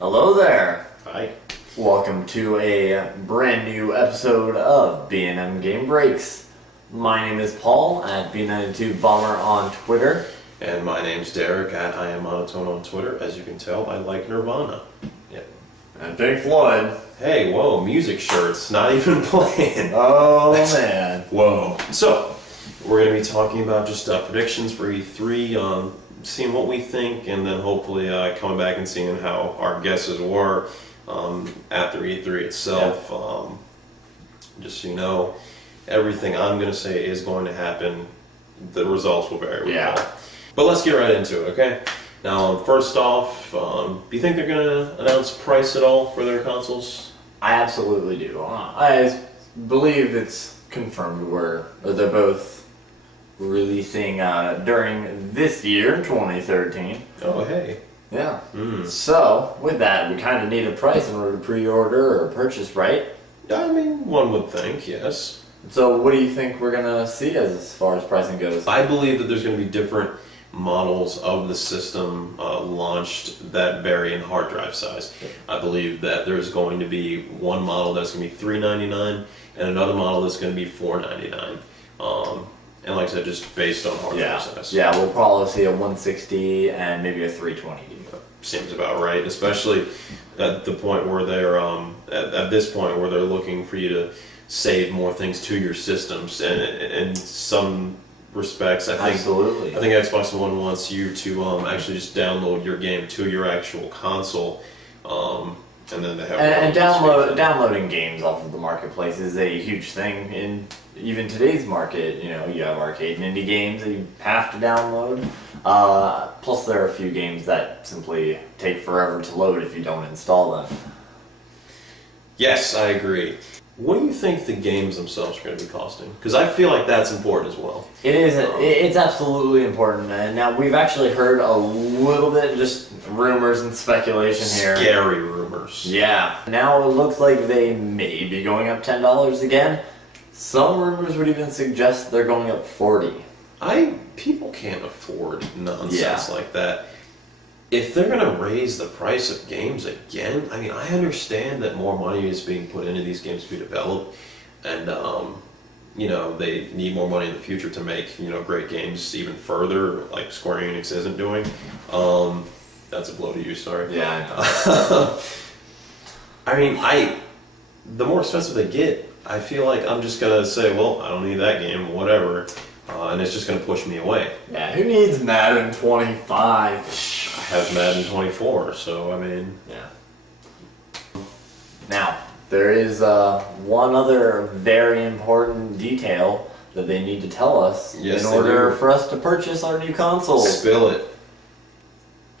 Hello there. Hi. Welcome to a brand new episode of BnMGameBreaks. My name is Paul at B92Bomber on Twitter. And my name's Derek at I Am Monotone on Twitter. As you can tell, I like Nirvana. Yep. And Pink Floyd. Hey, whoa, music shirts, not even playing. Oh man. Whoa. So, we're going to be talking about just predictions for E3, seeing what we think, and then hopefully coming back and seeing how our guesses were after E3 itself. Just so you know, everything I'm going to say is going to happen. The results will vary. Yeah. But let's get right into it, okay? Now, first off, do you think they're going to announce price at all for their consoles? I absolutely do. I believe it's confirmed where they're both releasing during this year, 2013. Oh, hey. Yeah. So, with that, we kind of need a price in order to pre-order or purchase, right? I mean, one would think, yes. So, what do you think we're going to see as far as pricing goes? I believe that there's going to be different models of the system launched that vary in hard drive size. I believe that there's going to be one model that's going to be $399 and another model that's going to be $499. And like I said, just based on hard drive size. Yeah, we'll probably see a 160 and maybe a 320. Seems about right, especially at the point where they're at this point where they're looking for you to save more things to your systems, and in some respects, I think Xbox One wants you to actually just download your game to your actual console, and then they have downloading games off of the marketplace is a huge thing in even today's market. You know, you have arcade and indie games that you have to download. Plus, there are a few games that simply take forever to load if you don't install them. Yes, I agree. What do you think the games themselves are going to be costing? Because I feel like that's important as well. It is. It's absolutely important. And now we've actually heard a little bit, just rumors and speculation here. Scary rumors. Yeah. Now it looks like they may be going up $10 again. Some rumors would even suggest they're going up $40. People can't afford nonsense like that. If they're going to raise the price of games again, I mean, I understand that more money is being put into these games to be developed, and you know, they need more money in the future to make, you know, great games even further, like Square Enix isn't doing. That's a blow to you, sorry. Yeah, I know. I mean, the more expensive they get, I feel like I'm just going to say, well, I don't need that game, whatever, and it's just going to push me away. Yeah, who needs Madden 25? I have Madden 24, so I mean... Yeah. Now, there is one other very important detail that they need to tell us in order for us to purchase our new console. Spill it.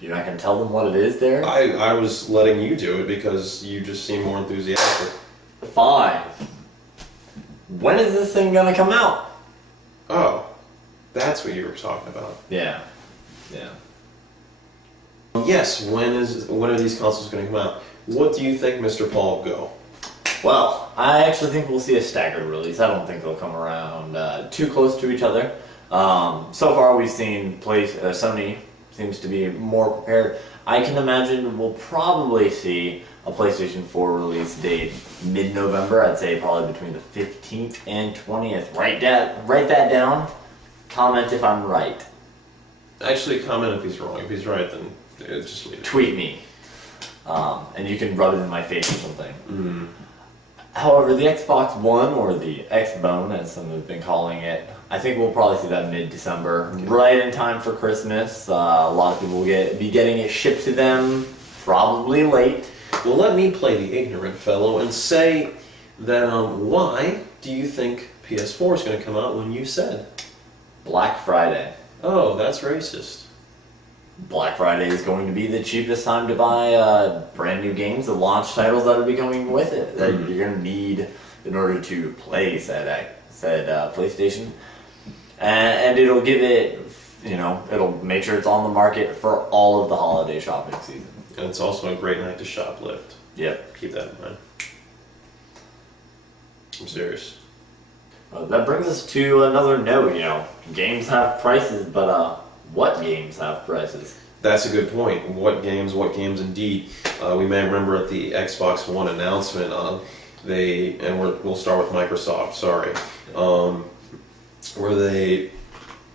You're not going to tell them what it is, Derek? I was letting you do it because you just seem more enthusiastic. Fine. When is this thing going to come out? Oh, that's what you were talking about. Yeah. Yeah. Yes, when are these consoles going to come out? What do you think, Mr. Paul, go? Well, I actually think we'll see a staggered release. I don't think they'll come around too close to each other. So far we've seen Sony seems to be more prepared. I can imagine we'll probably see a PlayStation 4 release date mid-November. I'd say probably between the 15th and 20th. Write that down. Comment if I'm right. Actually, comment if he's wrong. If he's right, then just leave it. Tweet me. And you can rub it in my face or something. However, the Xbox One, or the X-Bone, as some have been calling it, I think we'll probably see that mid-December, right in time for Christmas. A lot of people will be getting it shipped to them, probably late. Well, let me play the ignorant fellow and say that why do you think PS4 is going to come out when you said Black Friday. Oh, that's racist. Black Friday is going to be the cheapest time to buy brand new games, the launch titles that will be coming with it, that you're going to need in order to play said PlayStation. And it'll give it, you know, it'll make sure it's on the market for all of the holiday shopping season. And it's also a great night to shoplift. Yep. Keep that in mind. I'm serious. That brings us to another note, you know. Games have prices, but what games have prices? That's a good point. What games indeed. We may remember at the Xbox One announcement, we'll start with Microsoft, sorry, where they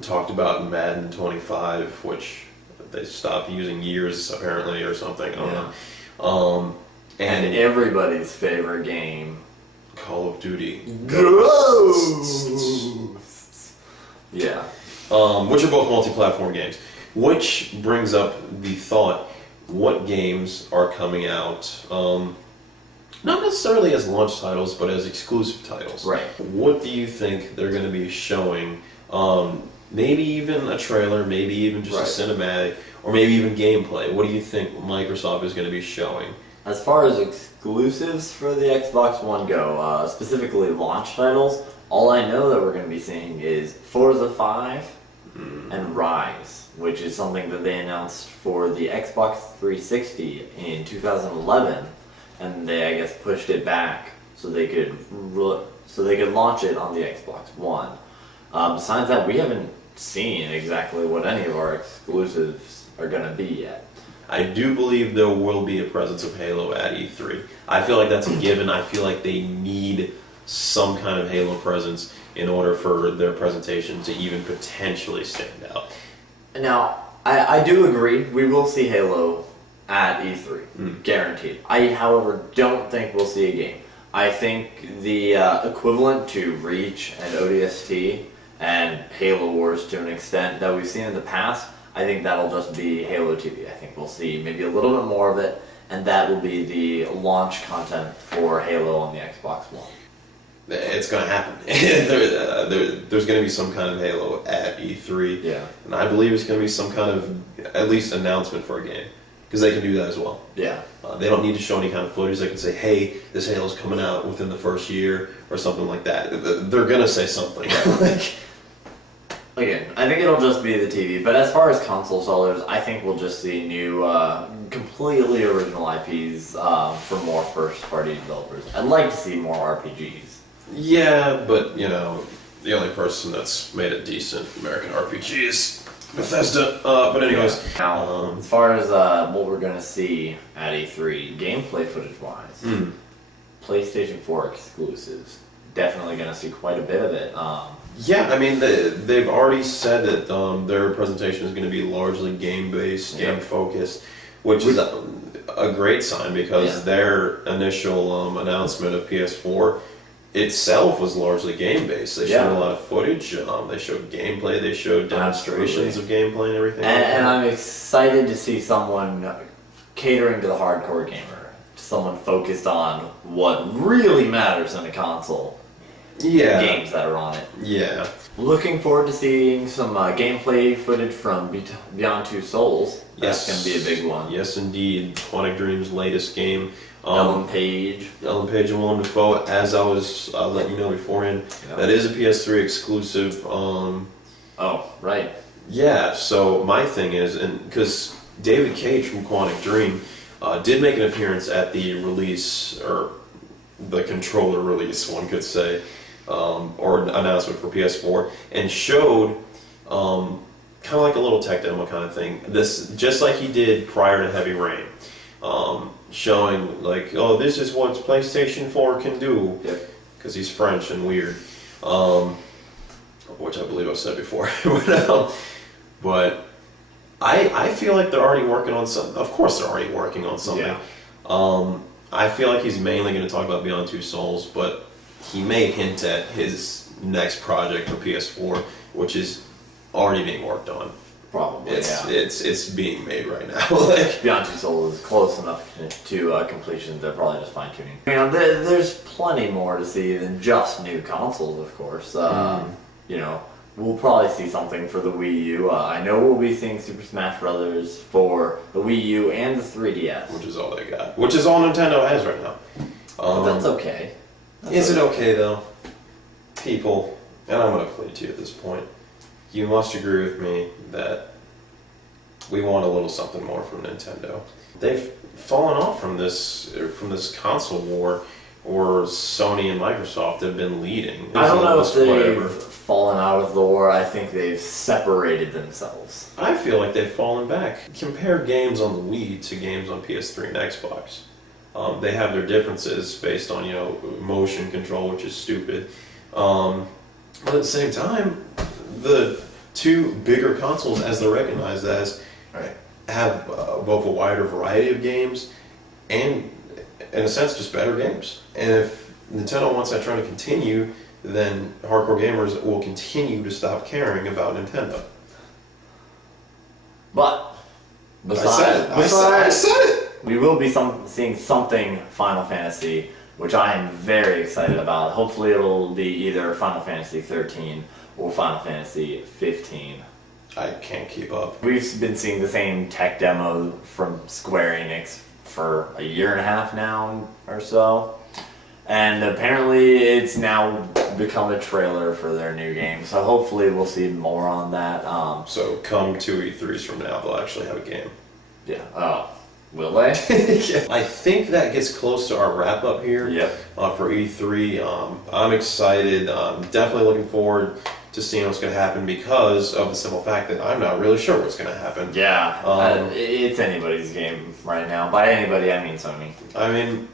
talked about Madden 25, which they stopped using years apparently or something, I don't know. And everybody's favorite game, Call of Duty. Ghosts! Yeah. Which are both multi-platform games. Which brings up the thought, what games are coming out, not necessarily as launch titles, but as exclusive titles. Right. What do you think they're going to be showing? Maybe even a trailer, maybe even just a cinematic, or maybe even gameplay. What do you think Microsoft is going to be showing? As far as exclusives for the Xbox One go, specifically launch titles, all I know that we're going to be seeing is Forza 5 and Rise, which is something that they announced for the Xbox 360 in 2011, and they, I guess, pushed it back so they could launch it on the Xbox One. Besides that, we haven't seen exactly what any of our exclusives are going to be yet. I do believe there will be a presence of Halo at E3. I feel like that's a given. I feel like they need some kind of Halo presence in order for their presentation to even potentially stand out. Now, I do agree, we will see Halo at E3, guaranteed. I, however, don't think we'll see a game. I think the equivalent to Reach and ODST and Halo Wars to an extent that we've seen in the past, I think that'll just be Halo TV. I think we'll see maybe a little bit more of it, and that will be the launch content for Halo on the Xbox One. It's going to happen. There's going to be some kind of Halo at E3. Yeah. And I believe it's going to be some kind of, at least, announcement for a game. Because they can do that as well. Yeah. They don't need to show any kind of footage. They can say, hey, this Halo's coming out within the first year, or something like that. They're going to say something. Again, I think it'll just be the TV, but as far as console sellers, I think we'll just see new, completely original IPs for more first-party developers. I'd like to see more RPGs. Yeah, but, the only person that's made a decent American RPG is Bethesda. But anyways. Now, as far as what we're going to see at E3, gameplay footage-wise, PlayStation 4 exclusives, definitely going to see quite a bit of it. Yeah, I mean, they've already said that their presentation is going to be largely game-based, game-focused, which is a great sign because their initial announcement of PS4 itself was largely game-based. They showed a lot of footage, they showed gameplay, they showed demonstrations of gameplay and everything. And I'm excited to see someone catering to the hardcore gamer, someone focused on what really matters in a console. Games that are on it. Yeah. Looking forward to seeing some gameplay footage from Beyond Two Souls. That's going to be a big one. Yes, indeed. Quantic Dream's latest game. Ellen Page and Willem Dafoe, as I was letting you know beforehand, that is a PS3 exclusive. Oh, right. Yeah, so my thing is, and because David Cage from Quantic Dream did make an appearance at the release, or the controller release, one could say, or an announcement for PS4, and showed kind of like a little tech demo kind of thing. This, just like he did prior to Heavy Rain, showing like, oh, this is what PlayStation 4 can do, because he's French and weird, which I believe I've said before. But I feel like they're already working on something. Of course, they're already working on something. Yeah. I feel like he's mainly going to talk about Beyond Two Souls, but he may hint at his next project for PS4, which is already being worked on. Probably, it's being made right now. Beyond Two Souls is close enough to completion. They're probably just fine tuning. There's plenty more to see than just new consoles, of course. We'll probably see something for the Wii U. I know we'll be seeing Super Smash Brothers for the Wii U and the 3DS. Which is all they got. Which is all Nintendo has right now. But that's okay. Is it okay, though? People, and I'm going to plead to you at this point, you must agree with me that we want a little something more from Nintendo. They've fallen off from this console war or Sony and Microsoft have been leading. I don't know if they've whatever. fallen out of the war. I think they've separated themselves. I feel like they've fallen back. Compare games on the Wii to games on PS3 and Xbox. They have their differences based on motion control, which is stupid. But at the same time, the two bigger consoles, as they're recognized as, have both a wider variety of games and, in a sense, just better games. And if Nintendo wants that trend to continue, then hardcore gamers will continue to stop caring about Nintendo. But I said it. We will be seeing something Final Fantasy, which I am very excited about. Hopefully it'll be either Final Fantasy 13 or Final Fantasy 15. I can't keep up. We've been seeing the same tech demo from Square Enix for a year and a half now or so. And apparently it's now become a trailer for their new game. So hopefully we'll see more on that. So come 2 E3s from now, they'll actually have a game. Yeah. Oh. Will they? Yeah. I think that gets close to our wrap up here. Yep. For E3. I'm excited. Definitely looking forward to seeing what's going to happen because of the simple fact that I'm not really sure what's going to happen. Yeah. It's anybody's game right now. By anybody, I mean Sony. I mean,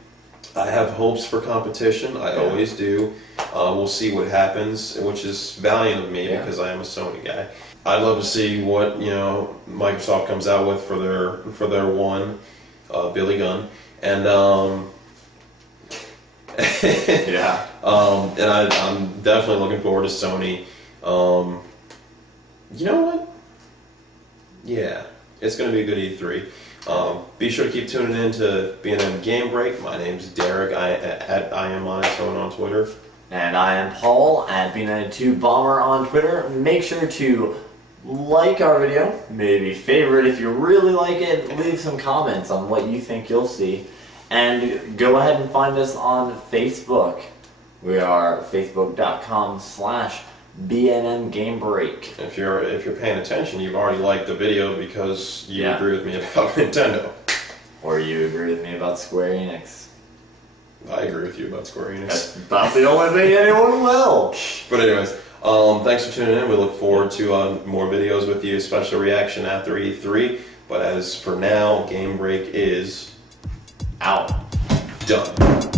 I have hopes for competition. I always do. We'll see what happens, which is valiant of me because I am a Sony guy. I'd love to see what Microsoft comes out with for their one, Billy Gunn, and Yeah. And I'm definitely looking forward to Sony. You know what? Yeah, it's going to be a good E3. Be sure to keep tuning in to BnMGameBreak. My name's Derek. I am Monotone on Twitter. And I am Paul at B92Bomber on Twitter. Make sure to like our video, maybe favorite if you really like it, leave some comments on what you think you'll see. And go ahead and find us on Facebook. We are facebook.com/BnMGameBreak. If you're paying attention, you've already liked the video because you agree with me about Nintendo. Or you agree with me about Square Enix. I agree with you about Square Enix. That's about the only thing anyone will. But anyways, thanks for tuning in. We look forward to more videos with you, special reaction after E3. But as for now, Game Break is out. done.